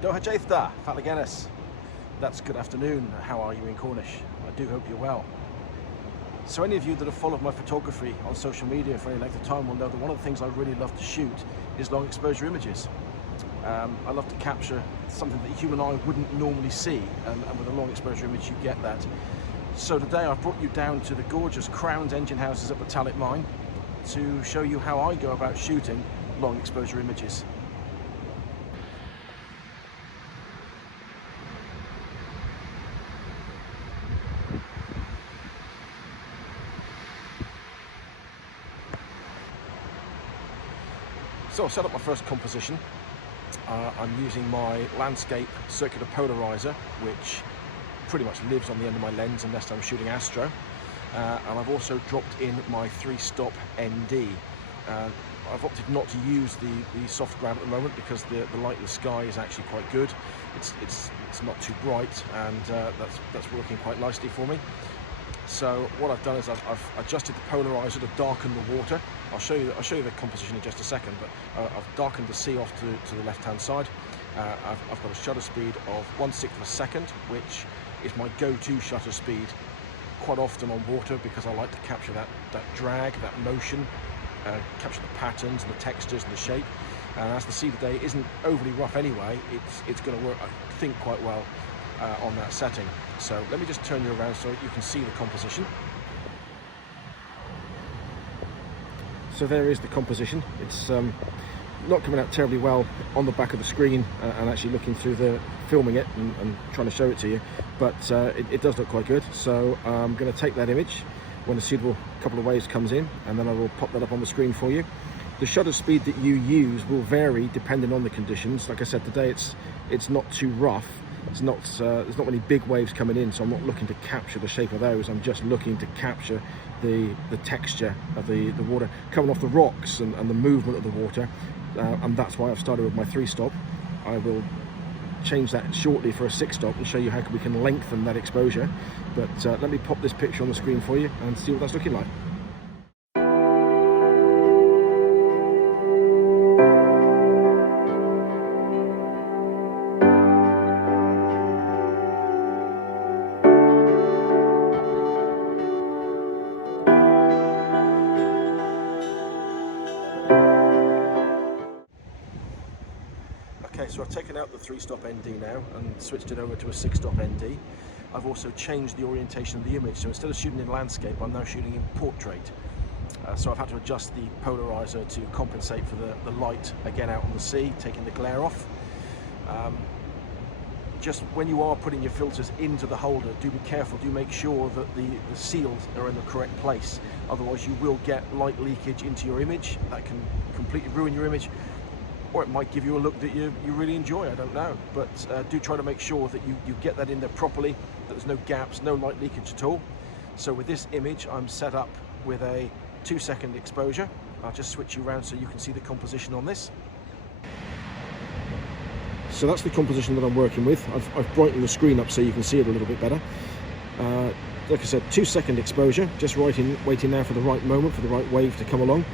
Dohajaithda, Falagenis. That's good afternoon. How are you in Cornish? I do hope you're well. So any of you that have followed my photography on social media for any length of time will know that one of the things I really love to shoot is long exposure images. I love to capture something that the human eye wouldn't normally see, and with a long exposure image you get that. So today I've brought you down to the gorgeous Crown's engine houses at Botallack Mine to show you how I go about shooting long exposure images. So I've set up my first composition. I'm using my landscape circular polarizer, which pretty much lives on the end of my lens unless I'm shooting astro. And I've also dropped in my 3-stop ND. I've opted not to use the soft grab at the moment because the light in the sky is actually quite good. It's not too bright, and that's working quite nicely for me. So what I've done is I've adjusted the polarizer to darken the water. I'll show you the composition in just a second, but I've darkened the sea off to the left-hand side. I've got a shutter speed of 1/6 of a second, which is my go-to shutter speed quite often on water because I like to capture that drag, that motion, capture the patterns and the textures and the shape. And as the sea today isn't overly rough anyway, it's going to work, I think, quite well on that setting. So let me just turn you around so you can see the composition. So there is the composition. It's not coming out terribly well on the back of the screen and actually looking through filming it and trying to show it to you, but it does look quite good. So I'm going to take that image when a suitable couple of waves comes in, and then I will pop that up on the screen for you. The shutter speed that you use will vary depending on the conditions. Like I said, today it's not too rough. There's not many big waves coming in, so I'm not looking to capture the shape of those. I'm just looking to capture the texture of the water coming off the rocks and the movement of the water, and that's why I've started with my 3-stop. I will change that shortly for a 6-stop and show you how we can lengthen that exposure. But let me pop this picture on the screen for you and see what that's looking like. Okay, so I've taken out the 3-stop ND now and switched it over to a 6-stop ND. I've also changed the orientation of the image, so instead of shooting in landscape, I'm now shooting in portrait. So I've had to adjust the polarizer to compensate for the light again out on the sea, taking the glare off. Just when you are putting your filters into the holder, do be careful, do make sure that the seals are in the correct place. Otherwise you will get light leakage into your image. That can completely ruin your image, or it might give you a look that you really enjoy, I don't know. But do try to make sure that you get that in there properly, that there's no gaps, no light leakage at all. So with this image, I'm set up with a 2-second exposure. I'll just switch you around so you can see the composition on this. So that's the composition that I'm working with. I've brightened the screen up so you can see it a little bit better. Like I said, 2-second exposure, just waiting now for the right moment, for the right wave to come along.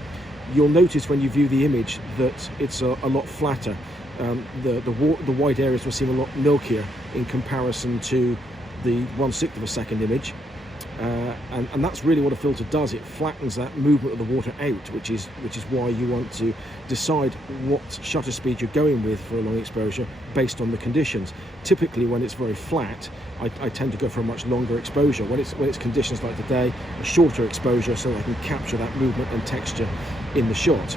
You'll notice when you view the image that it's a lot flatter. The white areas will seem a lot milkier in comparison to the 1/6 of a second image, and that's really what a filter does. It flattens that movement of the water out, which is why you want to decide what shutter speed you're going with for a long exposure based on the conditions. Typically, when it's very flat, I tend to go for a much longer exposure. When it's conditions like today, a shorter exposure so that I can capture that movement and texture in the shot.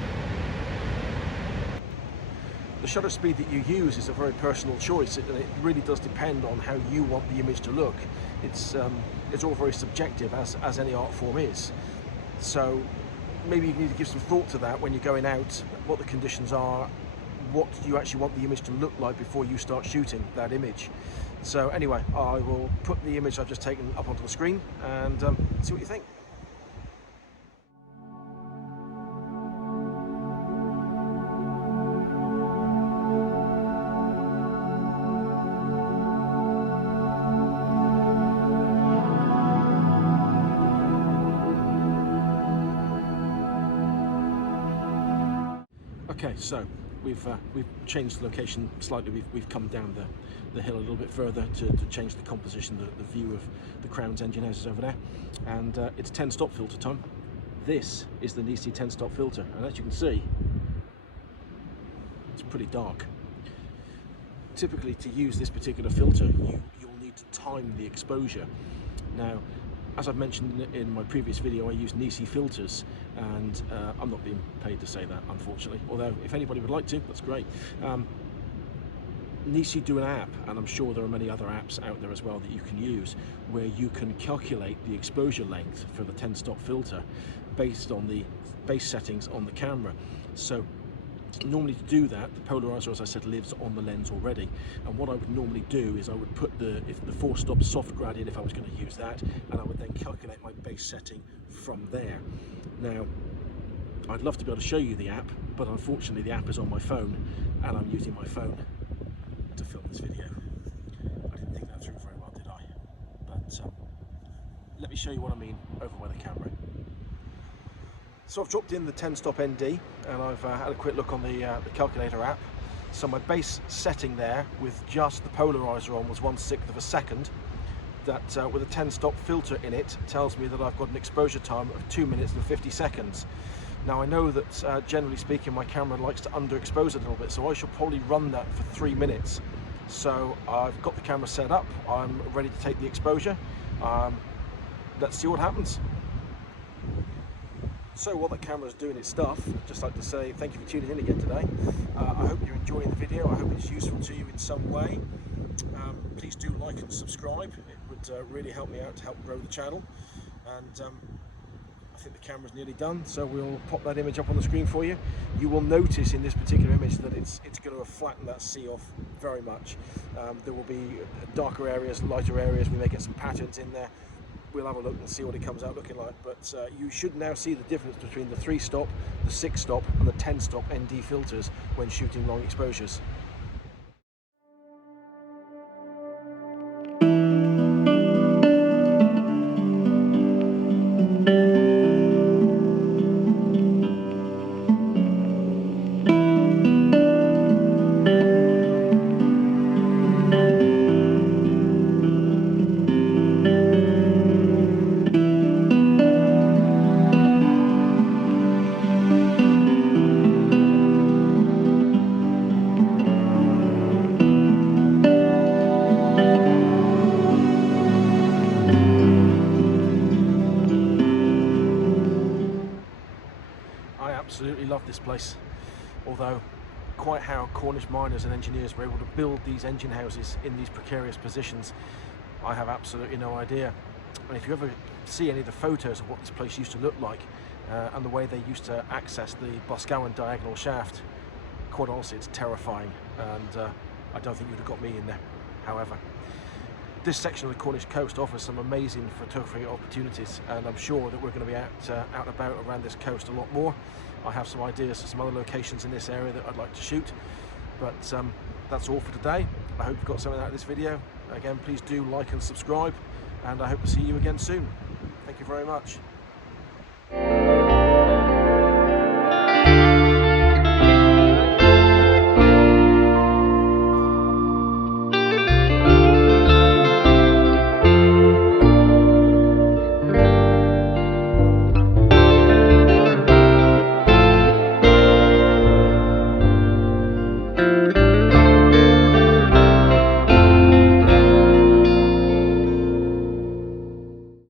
The shutter speed that you use is a very personal choice, and it really does depend on how you want the image to look. It's all very subjective, as any art form is. So maybe you need to give some thought to that when you're going out, what the conditions are, what you actually want the image to look like before you start shooting that image. So anyway, I will put the image I've just taken up onto the screen and see what you think. Okay, so we've changed the location slightly. We've come down the hill a little bit further to change the composition, the view of the Crown's engine houses over there, and it's 10-stop filter time. This is the NiSi 10-stop filter, and as you can see, it's pretty dark. Typically, to use this particular filter, you'll need to time the exposure. Now, as I've mentioned in my previous video, I use NiSi filters, and I'm not being paid to say that, unfortunately, although if anybody would like to, that's great. NiSi do an app, and I'm sure there are many other apps out there as well that you can use, where you can calculate the exposure length for the 10-stop filter based on the base settings on the camera. So normally to do that, the polarizer, as I said, lives on the lens already, and what I would normally do is I would put the 4-stop soft grad in if I was going to use that, and I would then calculate my base setting from there. Now, I'd love to be able to show you the app, but unfortunately the app is on my phone, and I'm using my phone to film this video. I didn't think that through very well, did I? But let me show you what I mean over by the camera. So I've dropped in the 10-stop ND, and I've had a quick look on the calculator app. So my base setting there with just the polarizer on was 1/6 of a second. That with a 10-stop filter in it tells me that I've got an exposure time of 2 minutes and 50 seconds. Now I know that generally speaking my camera likes to underexpose a little bit, so I should probably run that for 3 minutes. So I've got the camera set up, I'm ready to take the exposure. Let's see what happens. So while the camera's doing its stuff, I'd just like to say thank you for tuning in again today. I hope you're enjoying the video. I hope it's useful to you in some way. Please do like and subscribe. It would really help me out to help grow the channel. And I think the camera's nearly done, so we'll pop that image up on the screen for you. You will notice in this particular image that it's going to flatten that sea off very much. There will be darker areas, lighter areas. We may get some patterns in there. We'll have a look and see what it comes out looking like, but you should now see the difference between the 3-stop, the 6-stop and the 10-stop ND filters when shooting long exposures. Absolutely love this place, although quite how Cornish miners and engineers were able to build these engine houses in these precarious positions, I have absolutely no idea. And if you ever see any of the photos of what this place used to look like and the way they used to access the Boscawen diagonal shaft, quite honestly it's terrifying, and I don't think you'd have got me in there. However, this section of the Cornish coast offers some amazing photography opportunities, and I'm sure that we're going to be out and about around this coast a lot more. I have some ideas for some other locations in this area that I'd like to shoot, but that's all for today. I hope you've got something out of this video. Again, please do like and subscribe, and I hope to see you again soon. Thank you very much.